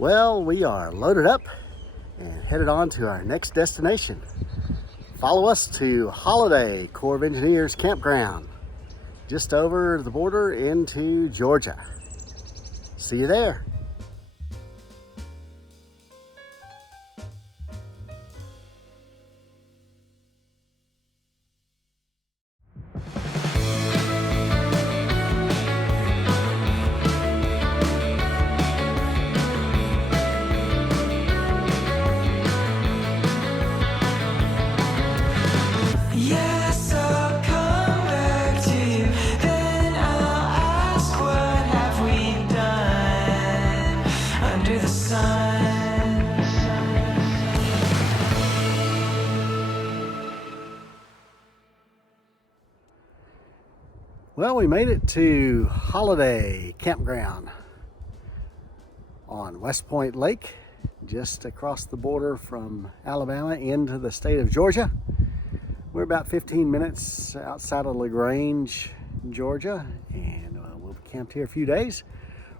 Well, we are loaded up and headed on to our next destination. Follow us to Holiday Corps of Engineers Campground, just over the border into Georgia. See you there. Yes, I'll come back to you. Then I'll ask, what have we done under the sun? Well, we made it to Holiday Campground on Westpoint Lake, just across the border from Alabama into the state of Georgia. We're about 15 minutes outside of LaGrange, Georgia, and we'll be camped here a few days.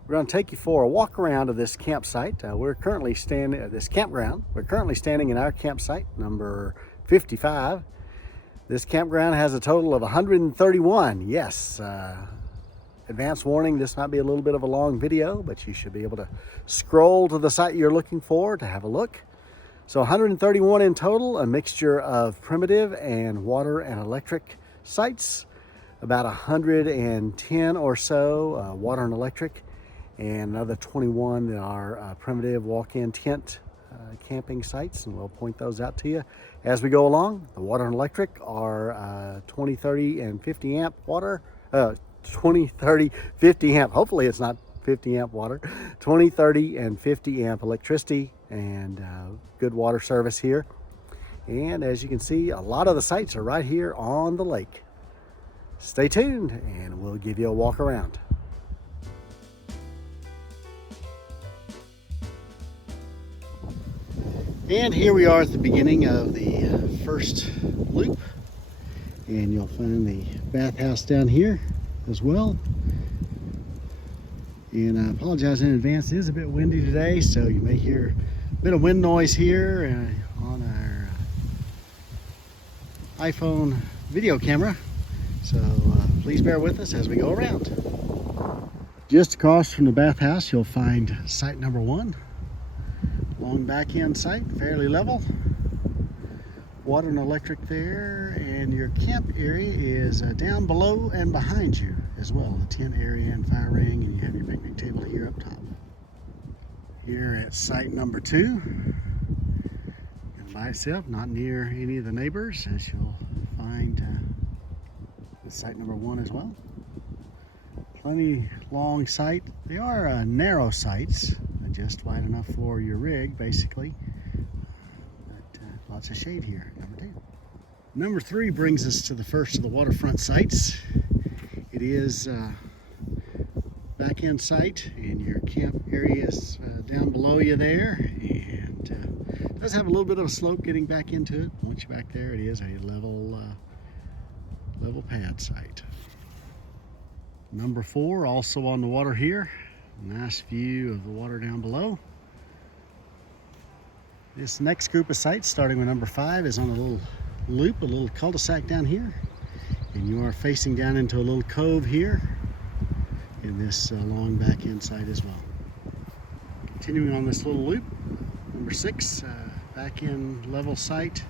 We're going to take you for a walk around of this campsite. We're currently standing at this campground. We're currently standing in our campsite, number 55. This campground has a total of 131. Yes, advance warning, this might be a little bit of a long video, but you should be able to scroll to the site you're looking for to have a look. So 131 in total, a mixture of primitive and water and electric sites. About 110 or so water and electric, and another 21 that are primitive walk-in tent camping sites, and we'll point those out to you as we go along. The water and electric are 20, 30, and 50 amp water. 20, 30, 50 amp. Hopefully it's not 50 amp water. 20, 30, and 50 amp electricity, and good water service here. And as you can see, a lot of the sites are right here on the lake. Stay tuned and we'll give you a walk around. And here we are at the beginning of the first loop, and you'll find the bathhouse down here as well. And I apologize in advance, it is a bit windy today, so you may hear a bit of wind noise here on our iPhone video camera. So please bear with us as we go around. Just across from the bathhouse, you'll find site number 1. Long back end site, fairly level. Water and electric there, and your camp area is down below and behind you as well. The tent area and fire ring, and you have your picnic table here up top. Here at site number 2, and by itself, not near any of the neighbors, as you'll find at site number 1 as well. Plenty long site. They are narrow sites, just wide enough for your rig, basically. But lots of shade here, number 2. Number 3 brings us to the first of the waterfront sites. It is back end site, and your camp area is down below you there, and it does have a little bit of a slope getting back into it. Once you're back there, it is a level pad site. Number 4, also on the water here. Nice view of the water down below. This next group of sites, starting with number 5, is on a little loop, a little cul-de-sac down here. And you are facing down into a little cove here in this long back end site as well. Continuing on this little loop, number 6, back end level site.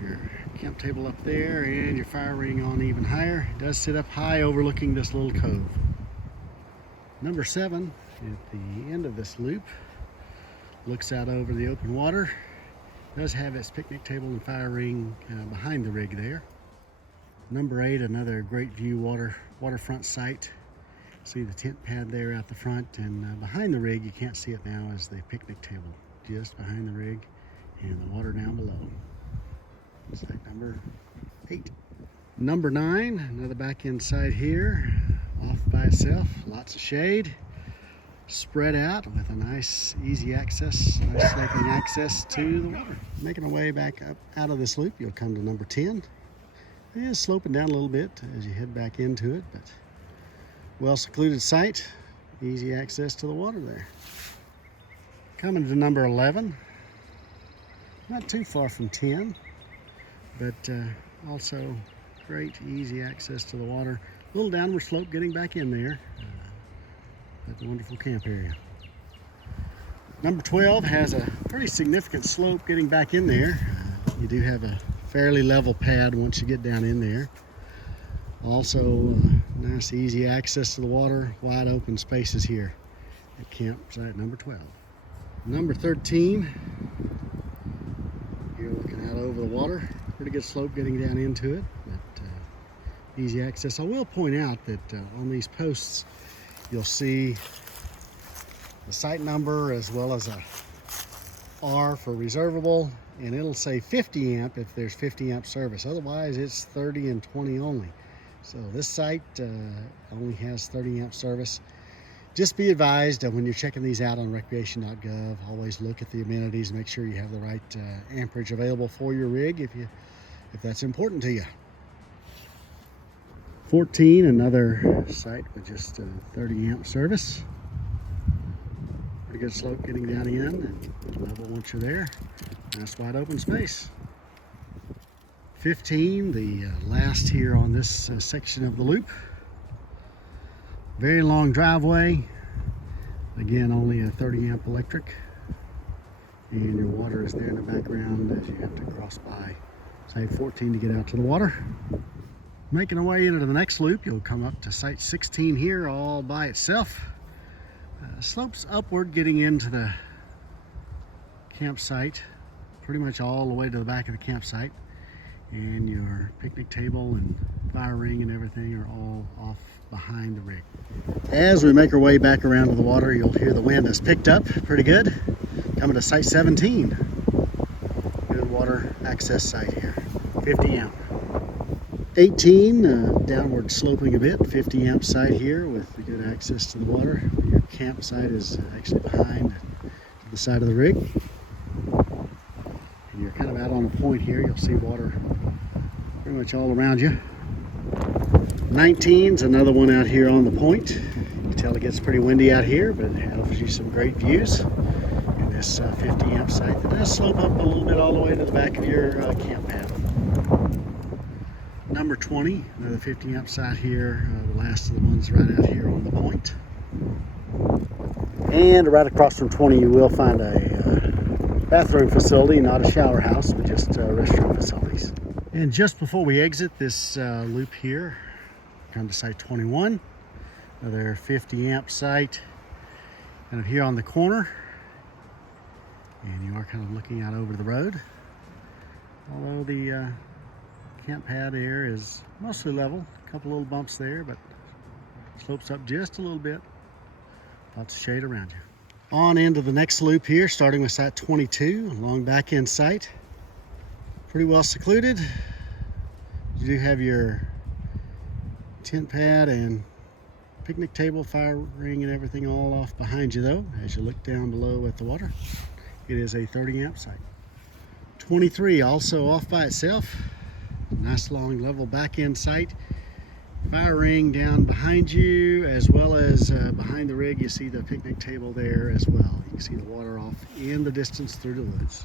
Your camp table up there and your fire ring on even higher. It does sit up high overlooking this little cove. Number 7, at the end of this loop, looks out over the open water. Does have its picnic table and fire ring behind the rig there. Number 8, another great view waterfront site. See the tent pad there out the front, and behind the rig, you can't see it now, is the picnic table just behind the rig and the water down below. Site number 8. Number 9, another back end site here, off by itself, lots of shade, spread out with a nice easy access, nice sloping access to the water. Making our way back up out of this loop, you'll come to number 10. It is sloping down a little bit as you head back into it, but well secluded site, easy access to the water there. Coming to number 11. Not too far from 10, but also great, easy access to the water. A little downward slope getting back in there, but a wonderful camp area. Number 12 has a pretty significant slope getting back in there. You do have a fairly level pad once you get down in there. Also, nice, easy access to the water, wide open spaces here at campsite number 12. Number 13. You're looking out over the water. Pretty good slope getting down into it, but easy access. I will point out that on these posts you'll see the site number as well as a R for reservable, and it'll say 50 amp if there's 50 amp service. Otherwise it's 30 and 20 only. So this site only has 30 amp service. Just be advised when you're checking these out on recreation.gov, always look at the amenities, make sure you have the right amperage available for your rig if that's important to you. 14, another site with just 30 amp service. Pretty good slope getting down in and level once you're there. Nice wide open space. 15, the last here on this section of the loop. Very long driveway. Again, only a 30 amp electric. And your water is there in the background as you have to cross by site 14 to get out to the water. Making our way into the next loop, you'll come up to site 16 here all by itself. Slopes upward getting into the campsite, pretty much all the way to the back of the campsite. And your picnic table and fire ring and everything are all off behind the rig. As we make our way back around to the water, you'll hear the wind has picked up pretty good. Coming to site 17. Good water access site here. 50 amp. 18, downward sloping a bit. 50 amp site here with good access to the water. Your campsite is actually behind the side of the rig. And you're kind of out on a point here. You'll see water pretty much all around you. 19's another one out here on the point. You can tell it gets pretty windy out here, but it offers you some great views in this 50 amp site that does slope up a little bit all the way to the back of your camp pad. Number 20, another 50 amp site here, the last of the ones right out here on the point. And right across from 20 you will find a bathroom facility, not a shower house, but just restroom facilities. And just before we exit this loop here, come to site 21, another 50 amp site, kind of here on the corner. And you are kind of looking out over the road. Although the camp pad here is mostly level, a couple little bumps there, but slopes up just a little bit. Lots of shade around you. On into the next loop here, starting with site 22, long back end site. Pretty well secluded. You do have your tent pad and picnic table, fire ring and everything all off behind you though, as you look down below at the water. It is a 30 amp site. 23, also off by itself. Nice long level back end site. Fire ring down behind you, as well as behind the rig you see the picnic table there as well. You can see the water off in the distance through the woods.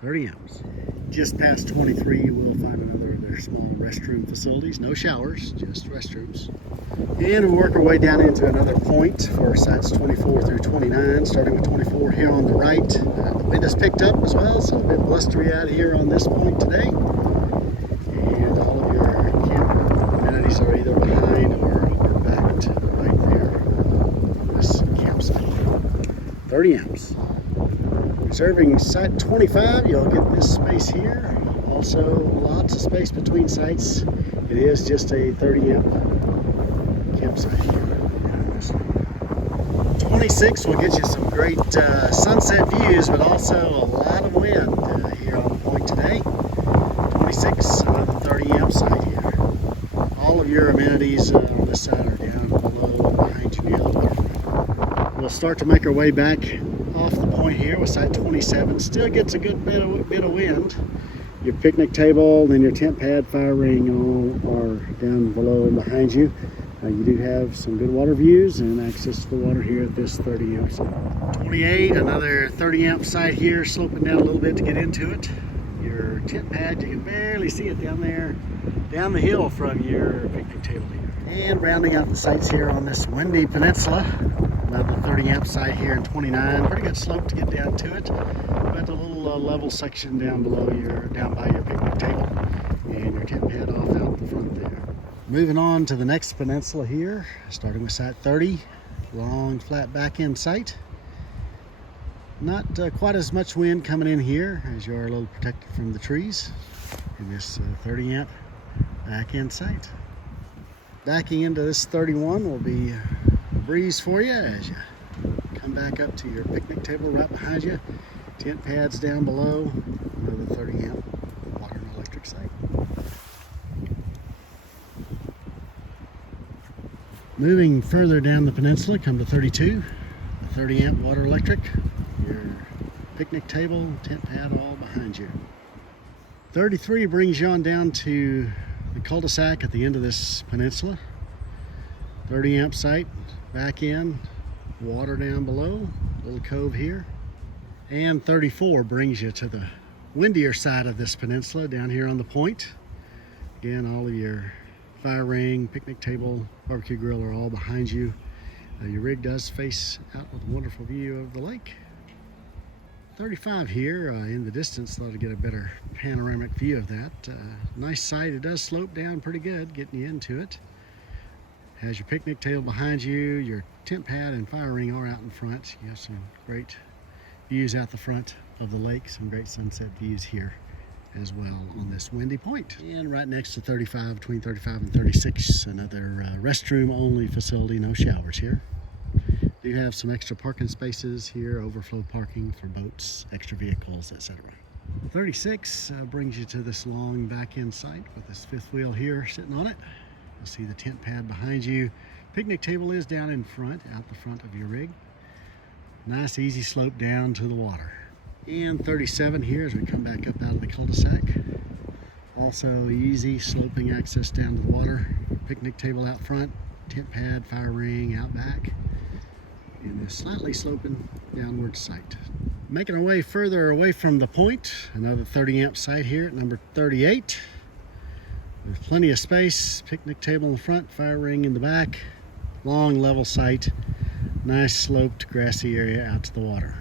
30 amps. Just past 23 you will find another of their small restroom facilities. No showers, just restrooms. And we'll work our way down into another point for sites 24 through 29, starting with 24 here on the right. The wind has picked up as well, so a bit blustery out here on this point today. And all of your camp amenities are either behind or back to the right there on this campsite. 30 amps. Reserving site 25, you'll get this space here. Also, lots of space between sites. It is just a 30 amp campsite here. 26 will get you some great sunset views, but also a lot of wind here on the point today. 26, another 30 amp site here. All of your amenities on this side are down below behind you near the waterfront. We'll start to make our way back off the point here with site 27. Still gets a good bit of wind. Your picnic table, then your tent pad, fire ring all are down below and behind you. You do have some good water views and access to the water here at this 30 amp site. 28, another 30 amp site here, sloping down a little bit to get into it. Your tent pad, you can barely see it down there, down the hill from your picnic table here. And rounding out the sites here on this windy peninsula, another 30 amp site here in 29. Pretty good slope to get down to it, but a little level section down below down by your picnic table, and your tent pad off out the front there. Moving on to the next peninsula here, starting with site 30, long flat back end site. Not quite as much wind coming in here as you are a little protected from the trees in this 30 amp back end site. Backing into this 31 will be a breeze for you as you come back up to your picnic table right behind you. Tent pads down below, another 30 amp water and electric site. Moving further down the peninsula, come to 32, a 30 amp water electric, your picnic table, tent pad all behind you. 33 brings you on down to the cul-de-sac at the end of this peninsula. 30 amp site, back in, water down below, little cove here. And 34 brings you to the windier side of this peninsula down here on the point. Again, all of your fire ring, picnic table, barbecue grill are all behind you. Your rig does face out with a wonderful view of the lake. 35 here in the distance, thought I'd get a better panoramic view of that. Nice site. It does slope down pretty good getting you into it. Has your picnic table behind you, your tent pad and fire ring are out in front. You have some great views out the front of the lake, some great sunset views here as well on this windy point. And right next to 35, between 35 and 36, another restroom only facility, no showers here. Do have some extra parking spaces here, overflow parking for boats, extra vehicles, etc. 36 brings you to this long back end site with this fifth wheel here sitting on it. You'll see the tent pad behind you. Picnic table is down in front, out the front of your rig. Nice easy slope down to the water. And 37 here as we come back up out of the cul-de-sac. Also easy sloping access down to the water. Picnic table out front, tent pad, fire ring out back. In this slightly sloping downward site. Making our way further away from the point, another 30 amp site here at number 38. With plenty of space, picnic table in the front, fire ring in the back. Long level site, nice sloped grassy area out to the water.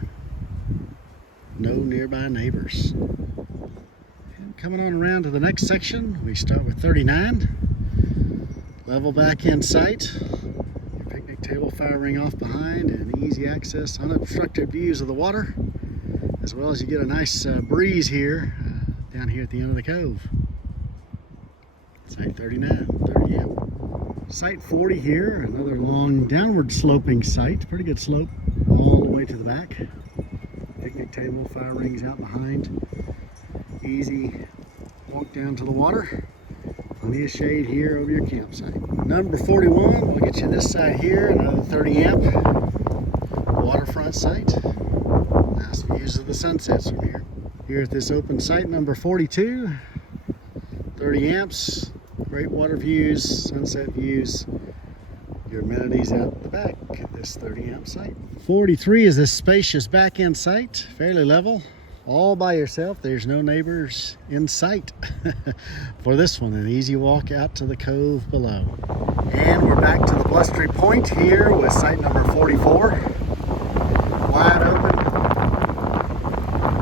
No nearby neighbors. And coming on around to the next section, we start with 39. Level back end site. Your picnic table, fire ring off behind, and easy access, unobstructed views of the water, as well as you get a nice breeze here down here at the end of the cove. Site 39, 30 amp. Site 40 here, another long downward sloping site. Pretty good slope all the way to the back. Picnic table, fire rings out behind. Easy walk down to the water. Plenty of shade here over your campsite. Number 41, we'll get you this side here, another 30 amp waterfront site. Nice views of the sunsets from here. Here at this open site, number 42, 30 amps, great water views, sunset views. Your amenities out the back at this 30 amp site. 43 is this spacious back end site, fairly level, all by yourself. There's no neighbors in sight for this one. An easy walk out to the cove below. And we're back to the blustery point here with site number 44. Wide open,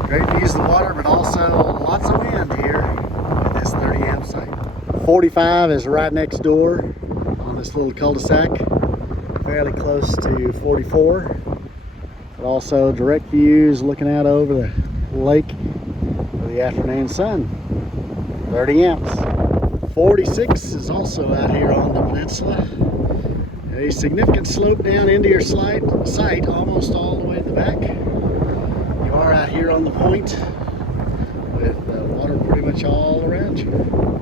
great views of the water, but also lots of wind here at this 30 amp site. 45 is right next door on this little cul-de-sac, fairly close to 44, but also direct views looking out over the lake for the afternoon sun. 30 amps. 46 is also out here on the peninsula. A significant slope down into your site almost all the way to the back. You are out here on the point with water pretty much all around you.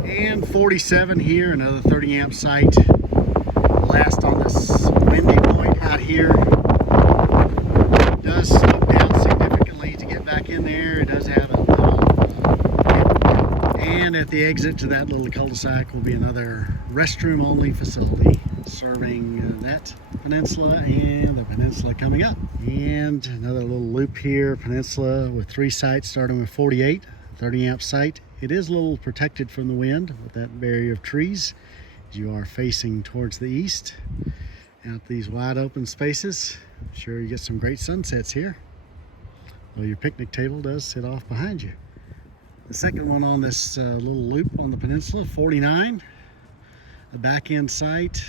And 47 here, another 30 amp site. Last on this windy point out here. It does slope down significantly to get back in there. It does have a and at the exit to that little cul-de-sac will be another restroom only facility. serving that peninsula and the peninsula coming up. And another little loop here, peninsula with 3 sites starting with 48, 30 amp site. It is a little protected from the wind with that barrier of trees as you are facing towards the east. Out these wide open spaces, I'm sure you get some great sunsets here. Well, your picnic table does sit off behind you. The second one on this little loop on the peninsula, 49, a back end site,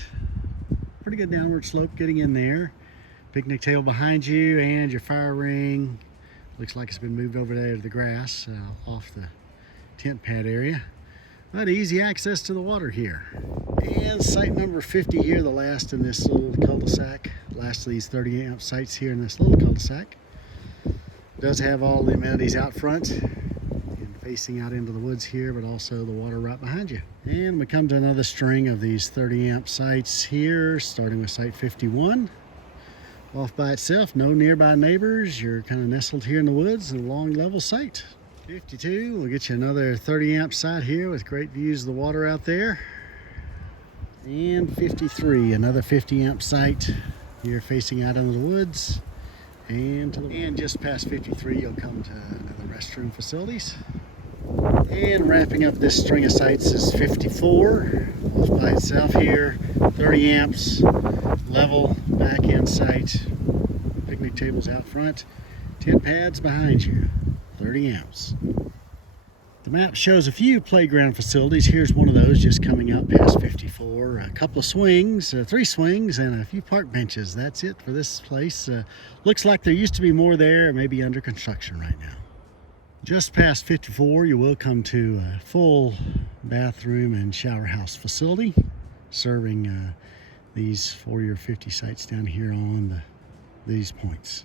pretty good downward slope getting in there. Picnic table behind you and your fire ring. Looks like it's been moved over there to the grass off the tent pad area. But easy access to the water here. And site number 50 here, the last in this little cul-de-sac. Last of these 30 amp sites here in this little cul-de-sac. Does have all the amenities out front and facing out into the woods here, but also the water right behind you. And we come to another string of these 30 amp sites here, starting with site 51. Off by itself, no nearby neighbors. You're kind of nestled here in the woods in a long level site. 52, we'll get you another 30 amp site here with great views of the water out there. And 53, another 50 amp site here facing out into the woods. And just past 53, you'll come to another restroom facilities. And wrapping up this string of sites is 54, off by itself here, 30 amps, level back end site, picnic tables out front, tent pads behind you, 30 amps. The map shows a few playground facilities. Here's one of those just coming up past 54. A couple of swings, 3 swings, and a few park benches. That's it for this place. Looks like there used to be more there, maybe under construction right now. Just past 54, you will come to a full bathroom and shower house facility, serving these 40 or 50 sites down here on these points.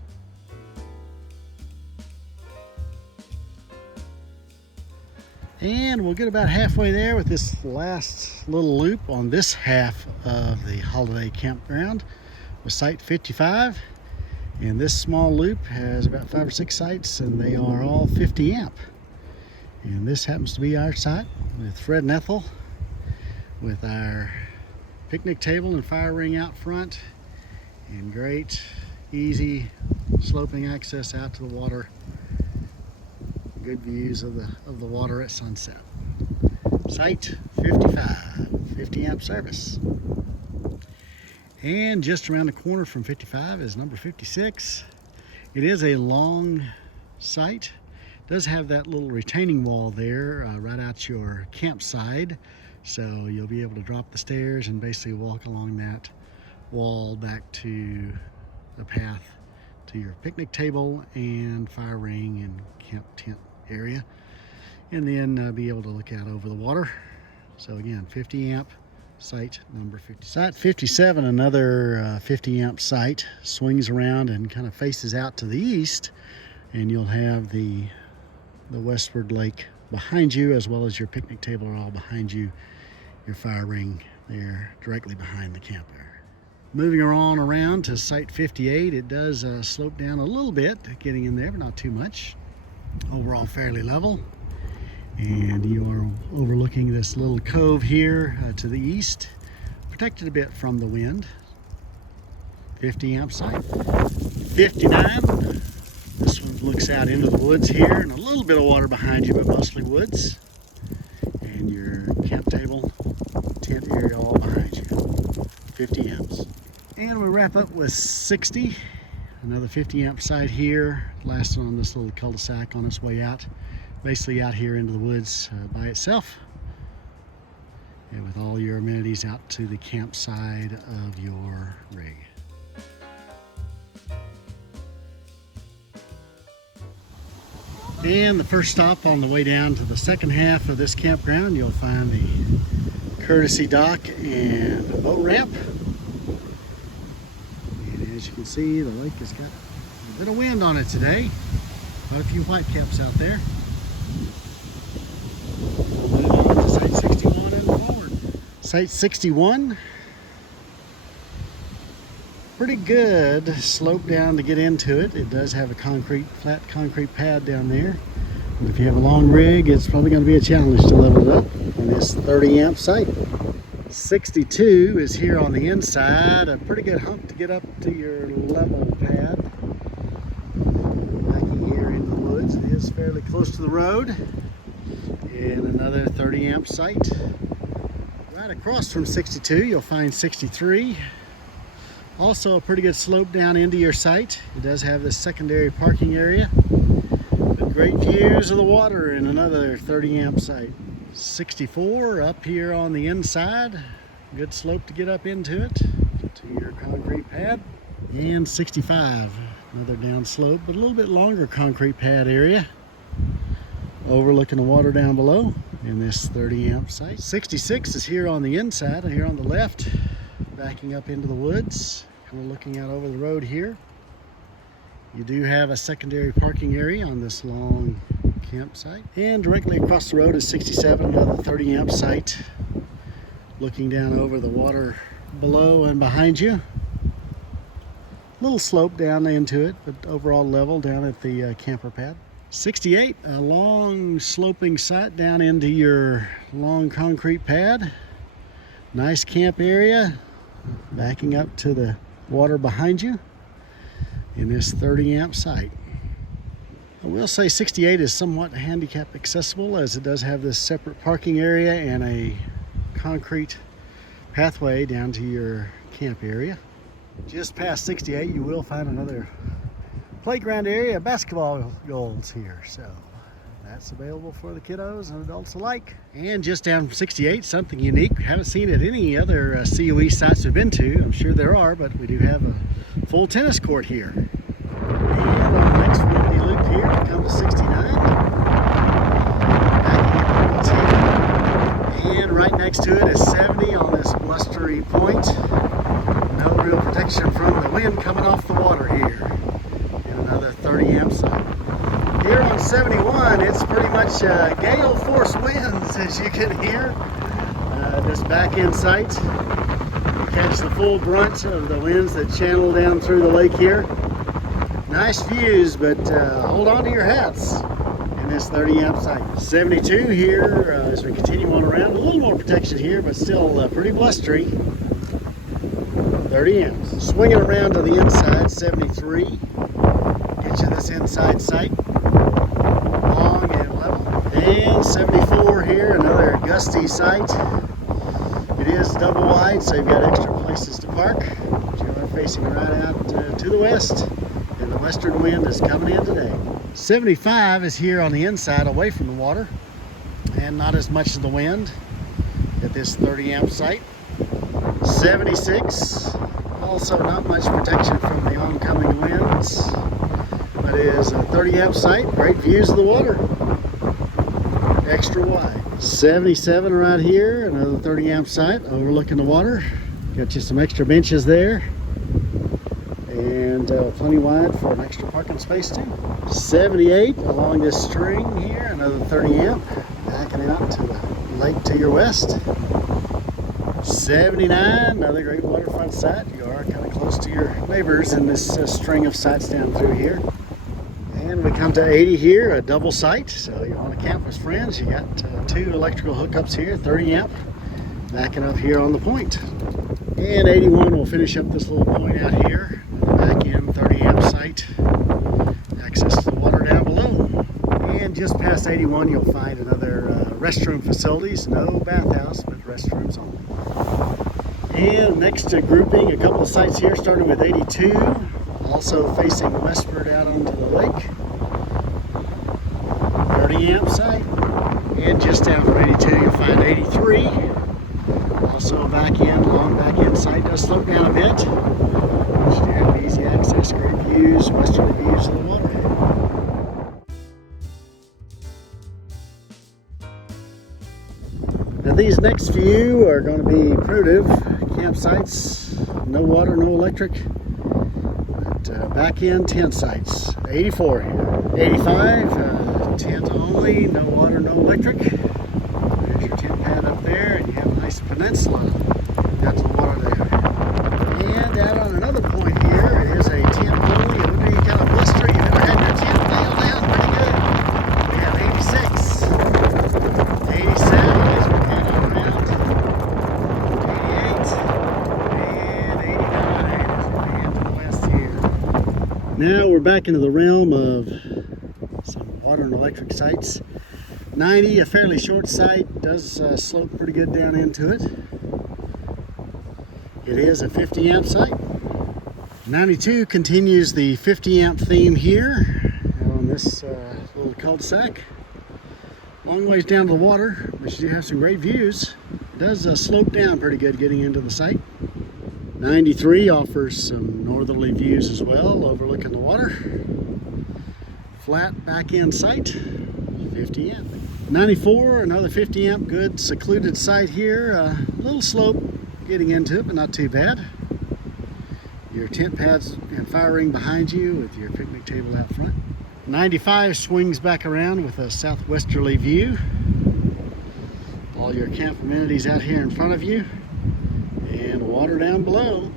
And we'll get about halfway there with this last little loop on this half of the holiday campground with site 55. And this small loop has about 5 or 6 sites, and they are all 50 amp. And this happens to be our site with Fred and Ethel, with our picnic table and fire ring out front, and great, easy, sloping access out to the water. Good views of the water at sunset. Site 55, 50 amp service. And just around the corner from 55 is number 56. It is a long site. It does have that little retaining wall there right out your campsite. So you'll be able to drop the stairs and basically walk along that wall back to the path to your picnic table and fire ring and camp tent area, and then be able to look out over the water. So again, 50 amp site number 50. Site 57, another 50 amp site, swings around and kind of faces out to the east, and you'll have the westward lake behind you, as well as your picnic table are all behind you, your fire ring there directly behind the camper. Moving on around to site 58, it does slope down a little bit getting in there, but not too much. Overall fairly level, and you are overlooking this little cove here to the east, protected a bit from the wind. 50 amp site. 59, this one looks out into the woods here, and a little bit of water behind you, but mostly woods, and your camp table tent area all behind you. 50 amps. And we wrap up with 60. Another 50 amp site here, last on this little cul-de-sac on its way out, basically out here into the woods by itself, and with all your amenities out to the campsite of your rig. And the first stop on the way down to the second half of this campground, you'll find the courtesy dock and boat ramp. As you can see, the lake has got a bit of wind on it today. Quite a few whitecaps out there. Moving on to site 61 and forward. Site 61. Pretty good slope down to get into it. It does have a flat concrete pad down there. And if you have a long rig, it's probably going to be a challenge to level it up on this 30 amp site. 62 is here on the inside, a pretty good hump to get up to your level pad. Backing here into the woods, it is fairly close to the road. And another 30 amp site. Right across from 62 you'll find 63. Also a pretty good slope down into your site. It does have this secondary parking area with great views of the water and another 30 amp site. 64 up here on the inside, good slope to get up into it, to your concrete pad. And 65, another down slope, but a little bit longer concrete pad area, overlooking the water down below in this 30 amp site. 66 is here on the inside, here on the left, backing up into the woods, kind of looking out over the road here. You do have a secondary parking area on this long campsite. And directly across the road is 67, another 30 amp site, looking down over the water below and behind you. Little slope down into it, but overall level down at the camper pad. 68, a long sloping site down into your long concrete pad. Nice camp area, backing up to the water behind you in this 30 amp site. I will say 68 is somewhat handicap accessible, as it does have this separate parking area and a concrete pathway down to your camp area. Just past 68 you will find another playground area, basketball goals here, so that's available for the kiddos and adults alike. And just down from 68, something unique. We haven't seen it at any other COE sites we've been to. I'm sure there are, but we do have a full tennis court here. And on the next windy loop here, we come to 69. And right next to it is 70 on this blustery point. No real protection from the wind coming off the water here. And another 30 amp site. Here on 71, it's pretty much gale force winds, as you can hear. This back end site, you catch the full brunt of the winds that channel down through the lake here. Nice views, but hold on to your hats in this 30 amp site. 72 here as we continue on around. A little more protection here, but still pretty blustery. 30 amps. Swinging around to the inside, 73. Get you this inside site. Long and level. And 74 here, another gusty site. It is double wide, so you've got extra places to park. But you are facing right out to the west, and the western wind is coming in today. 75 is here on the inside, away from the water, and not as much of the wind at this 30 amp site. 76, also not much protection from the oncoming winds, but it is a 30 amp site, great views of the water, extra wide. 77 right here, another 30 amp site overlooking the water. Got you some extra benches there, and plenty wide for an extra parking space too. 78 along this string here, another 30 amp, backing out to the lake to your west. 79, another great waterfront site. You are kind of close to your neighbors in this string of sites down through here. And we come to 80 here, a double site. So you want to camp with friends, you got two electrical hookups here, 30 amp, backing up here on the point. And 81 will finish up this little point out here, back in 30 amp site, access to the water down below. And just past 81 you'll find another restroom facilities, no bathhouse, but restrooms only. And next grouping, a couple of sites here, starting with 82, also facing westward out onto the lake. 30 amp site. And just down from 82 you'll find 83. Also back in, long back end site, does slope down a bit. Should have easy access, great views, westerly views of the water. Now these next few are going to be primitive campsites, no water, no electric, but back end tent sites. 84 here. 85, tent only, no water, no electric. There's your tent pad up there, and you have a nice peninsula. Got the water there. And out on another point here, it is a tent only. It would be kind of blustery. You've never had your tent nailed down pretty good. We have 86. 87 is we're heading around. Now we're back into the realm of some water and electric sites. 90, a fairly short site, does slope pretty good down into it. It is a 50 amp site. 92 continues the 50 amp theme here on this little cul-de-sac. Long ways down to the water, but you do have some great views. It does slope down pretty good getting into the site. 93 offers some northerly views as well, overlooking the water. Flat back end site, 50 amp. 94, another 50 amp, good secluded site here. A little slope getting into it, but not too bad. Your tent pads and fire ring behind you with your picnic table out front. 95 swings back around with a southwesterly view. All your camp amenities out here in front of you. And water down below,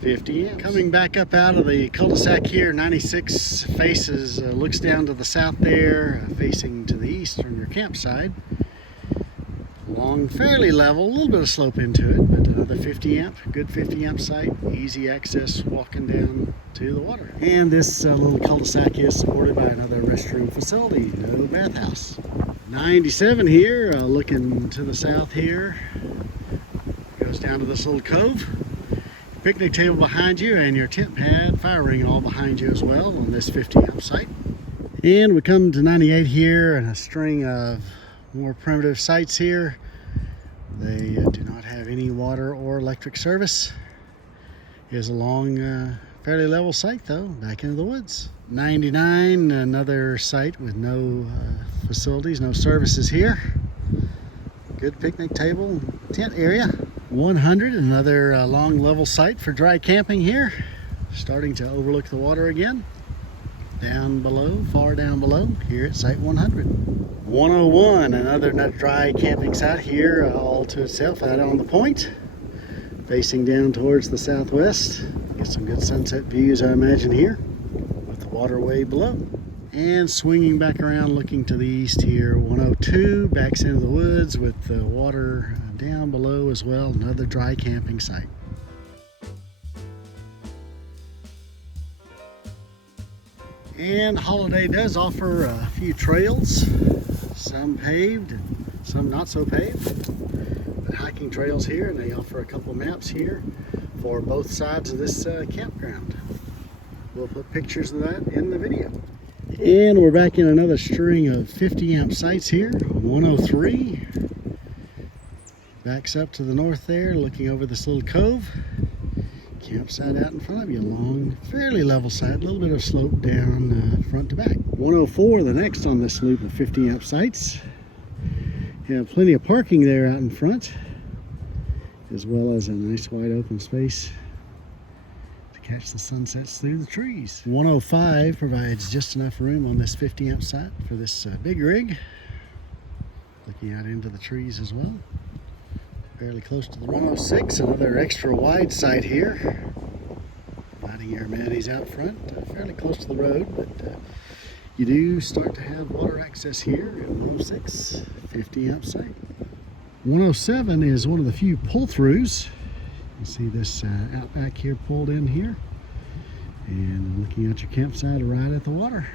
50 amps. Coming back up out of the cul-de-sac here, 96 faces, looks down to the south there, facing to the east from your campsite. Long, fairly level, a little bit of slope into it, but another 50 amp, good 50 amp site, easy access walking down to the water. And this little cul-de-sac is supported by another restroom facility, no bathhouse. 97 here, looking to the south here, goes down to this little cove. Picnic table behind you and your tent pad, fire ring all behind you as well on this 50 amp site. And we come to 98 here and a string of more primitive sites here. They do not have any water or electric service. It is a long, fairly level site though, back into the woods. 99, another site with no facilities, no services here. Good picnic table, tent area. 100, another long level site for dry camping here. Starting to overlook the water again. Down below, far down below, here at site 100. 101, another dry camping site here, all to itself out on the point. Facing down towards the southwest. Get some good sunset views, I imagine, here. With the water way below. And swinging back around looking to the east here, 102 backs into the woods with the water down below as well, another dry camping site. And Holiday does offer a few trails, some paved and some not so paved, but hiking trails here, and they offer a couple maps here for both sides of this campground. We'll put pictures of that in the video. And we're back in another string of 50 amp sites here. 103 backs up to the north there, looking over this little cove. Campsite out in front of you, long, fairly level site, a little bit of slope down front to back. 104, the next on this loop of 50 amp sites. You have plenty of parking there out in front, as well as a nice wide open space to catch the sunsets through the trees. 105 provides just enough room on this 50 amp site for this big rig. Looking out into the trees as well. Fairly close to the 106, another extra wide site here. Providing your amenities out front, fairly close to the road, but you do start to have water access here at 106, 50 amp site. 107 is one of the few pull-throughs. You see this outback here pulled in here. And looking at your campsite right at the water.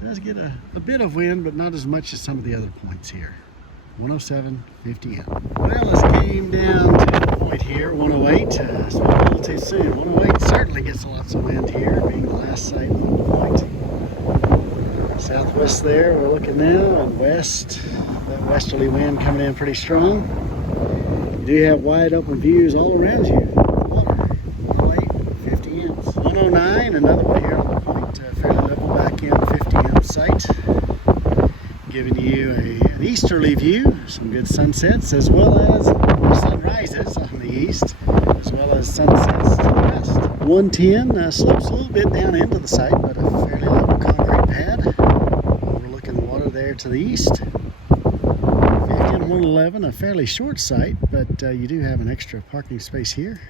It does get a bit of wind, but not as much as some of the other points here. 107, 50 amp. Well, this came down to the point here, 108. I spoke a little too soon. 108 certainly gets lots of wind here, being the last site on the point. Southwest there, we're looking now, and west, that westerly wind coming in pretty strong. You do have wide open views all around you. Water, 108, 50 amps. 109, another one here on the point, fairly level back in 50 amp site. Giving you an easterly view, some good sunsets, as well as sunrises on the east, as well as sunsets to the west. 110 slopes a little bit down into the site, but a fairly level concrete pad. Overlooking the water there to the east. 50 and 111, a fairly short site, but you do have an extra parking space here.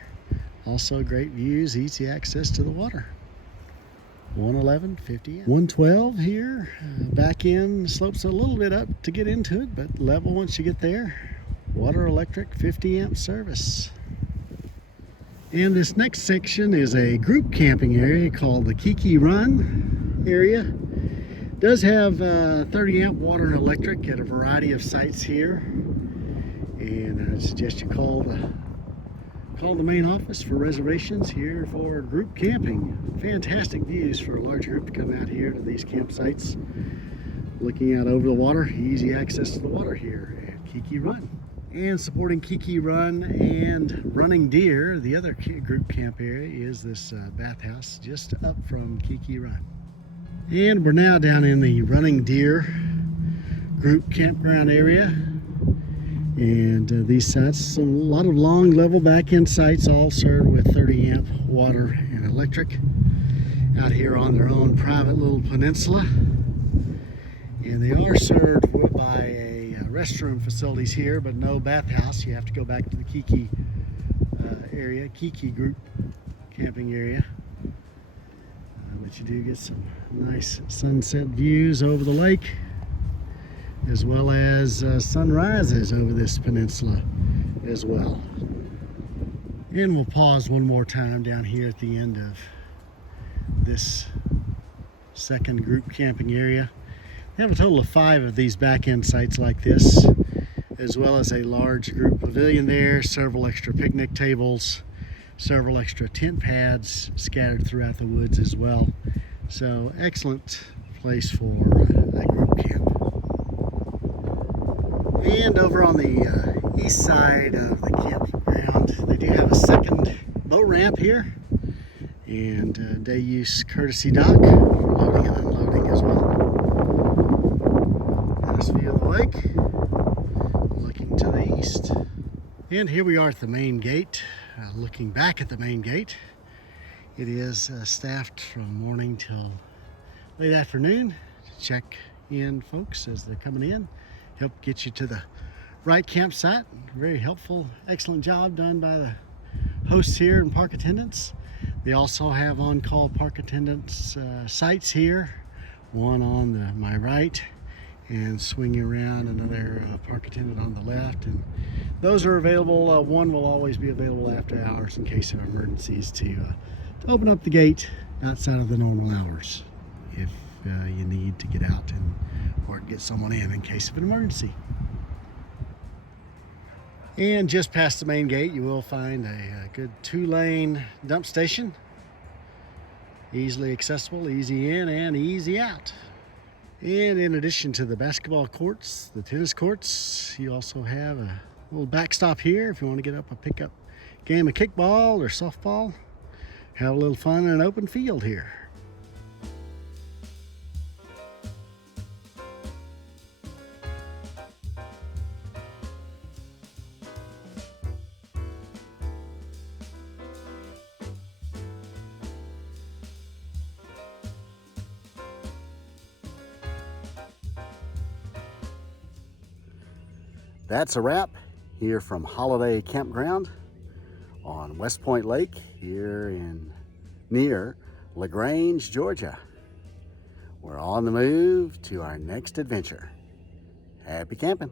Also great views, easy access to the water. 111, 50. 112 here, back in, slopes a little bit up to get into it, but level once you get there. Water, electric, 50 amp service. And this next section is a group camping area called the Kiki Run area. It does have 30 amp water and electric at a variety of sites here. And I suggest you call the main office for reservations here for group camping. Fantastic views for a large group to come out here to these campsites. Looking out over the water, easy access to the water here at Kiki Run. And supporting Kiki Run and Running Deer, the other group camp area, is this bathhouse just up from Kiki Run. And we're now down in the Running Deer group campground area. And these sites, a lot of long level back-end sites, all served with 30 amp water and electric out here on their own private little peninsula. And they are served by a restroom facilities here, but no bathhouse. You have to go back to the Kiki area, Kiki group camping area. But you do get some nice sunset views over the lake, as well as sunrises over this peninsula as well. And we'll pause one more time down here at the end of this second group camping area. We have a total of 5 of these back-end sites like this, as well as a large group pavilion there, several extra picnic tables, several extra tent pads scattered throughout the woods as well. So excellent place for a group camp. And over on the east side of the campground, they do have a second boat ramp here, and day use courtesy dock for loading and unloading as well. Nice view of the lake, looking to the east. And here we are at the main gate, looking back at the main gate. It is staffed from morning till late afternoon to check in folks as they're coming in, help get you to the right campsite. Very helpful, excellent job done by the hosts here and park attendants. They also have on-call park attendants sites here, one on my right, and swinging around another park attendant on the left. And those are available. One will always be available after hours in case of emergencies to open up the gate outside of the normal hours if you need to get out or get someone in case of an emergency. And just past the main gate, you will find a good 2-lane dump station. Easily accessible, easy in and easy out. And in addition to the basketball courts, the tennis courts, you also have a little backstop here if you want to get up a pickup game of kickball or softball. Have a little fun in an open field here. That's a wrap here from Holiday Campground on Westpoint Lake here near LaGrange, Georgia. We're on the move to our next adventure. Happy camping.